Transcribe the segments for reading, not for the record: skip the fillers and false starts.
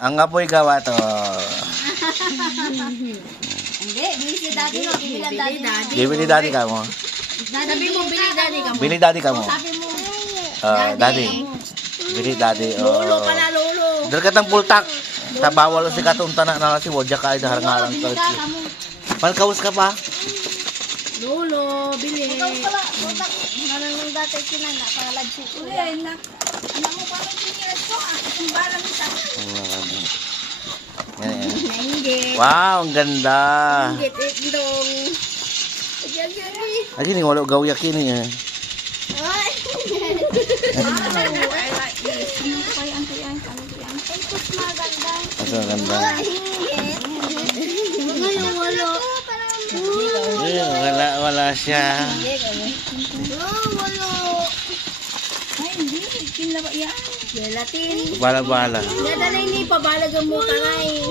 Ang apoy gawa to. Hindi, bili si daddy mo. Bili lang daddy. Bibili daddy ka mo. Sabi mo, bili daddy ka mo. Bili daddy ka mo. Sabi mo, Daddy. Bili daddy. lolo pala, lolo. Dalagat ang pultak. Sa bawal si katunta na si Wodja ka ay daharangalan Bili ka. ka mo. Malkawas ka pa. Lolo, bili. Ikaw pala, butak. Nananong dati kinana, pangalagsi ko. Uy, anak. Anak mo parang pinilas ko. Ang barang isa. Nainggit. Wow, ang ganda. Nainggit, indong. Aji ni wala gaw yakin ni. I like this. Kaya ang tuyan. Ito maganda. Asa ang ganda. Ngayon wala. Wala siya. Wala. Ay, hindi. Kinla ba yan? Gelatin. Bala-bala. Dadalay ni pabalagan mo kanay.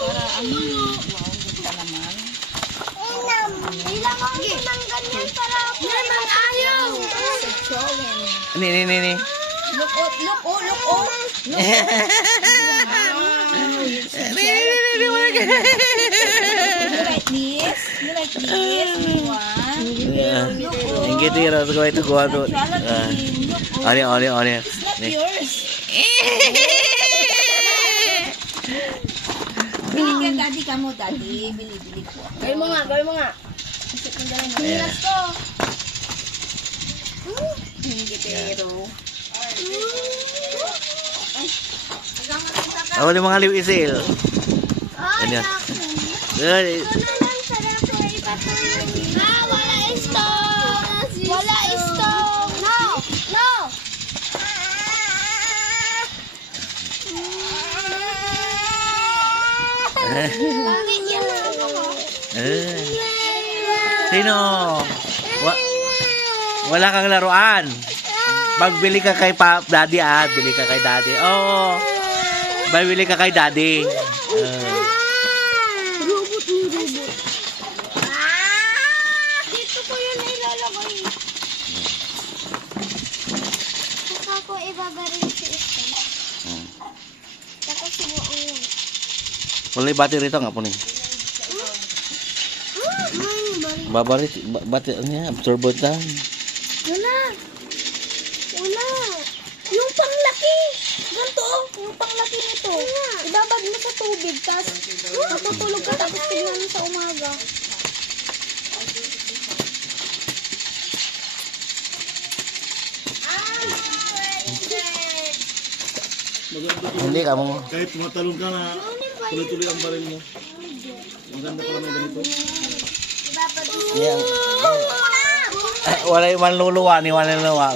Para ano? Wow, ganda naman. Ilang ako ng ganyan para ako. Naman ayaw. Sa chowin. Ni. Look, oh, look, oh, look, oh. You like this? You like this? One. Inggit ira sa kawai to kuha to. Oli. It's not yours. Bili ka, daddy ka mo, daddy. Bili ko. Gawin mo nga. Nilas ko. Hindi pero. Awali mga liw isil. Ay, Ano? naku. Ay, Ito na lang sarap ko ipatuloy. Wala stove. Wala stove. No. Bakit yan ako? Sino? Wala kang laruan. Magbili ka kay daddy bili ka kay daddy. Oo. Bili ka kay daddy. Robot ni robot. Dito ko yun ilalagay. Saka ko ibabaril si Esther. Tapos sinuang yun. Wala yung battery rito nga po ni. May baril. Battery niya, absorbent lang. Wala. Yung panglaki. Ganito, yung panglaki nito. Ibabad mo sa tubig, tapos matutulog ka, tapos tingnan mo sa umaga. Hindi ka mo. Kahit tumatalon ka na, tuloy-tuloy ang baril mo. Maganda pala may ganito. Yan. Wala yung manluluwa ni wala luwa.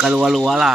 Kaluwa-luwa la.